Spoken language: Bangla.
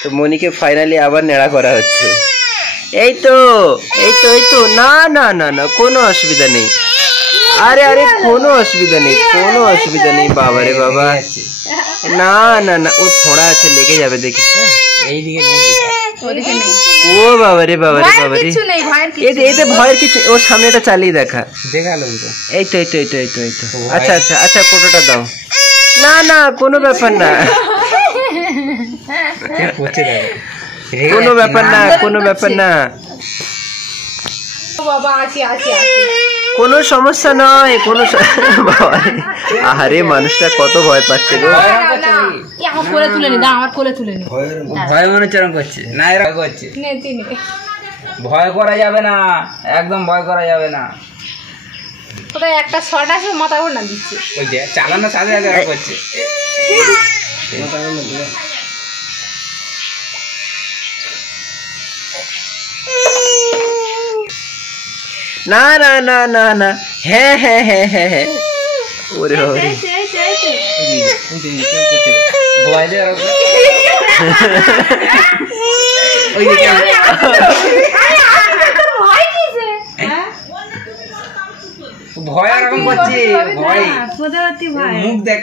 তো মনিকে ফাইনালি আবার নেড়া করা হচ্ছে। এই তো না না না না, কোনো অসুবিধা নেই। আরে আরে কোনো অসুবিধা নেই, কোনো অসুবিধা নেই। বাবা রে বাবা, না না না, ও ফোড়া আছে, লেগে যাবে দেখিস। ও বাবা রে বাবা রে বাবা রে, এতে ভয়ের কিছু। ওর সামনে এটা চালিয়ে দেখালাম তো। এই তো এই তো এই তো এই তো এই তো। আচ্ছা আচ্ছা আচ্ছা, ফটোটা দাও। না না, কোনো ব্যাপার না, কোনো ব্যাপার না, কোনো ব্যাপার না, কোনো সমস্যা নয়, কোনো। আরে মানুষটা কত ভয় পাচ্ছে গো। কোলে তুলে নি, আমার কোলে তুলে নি। ভয় মনে চরম করছে না, এরা করছে। ভয় করা যাবে না, একদম ভয় করা যাবে না। কোথায় একটা শট আছে মাথা করে না দিচ্ছে, ওই যে চালানোর সাথে সাথে এরা করছে। না না না না না, হ্যাঁ হ্যাঁ হ্যাঁ হ্যাঁ হ্যাঁ। ওরে ওরে, ভয় দিয়ে ভয় এরকম করছে, ভয় মুখ দেখ।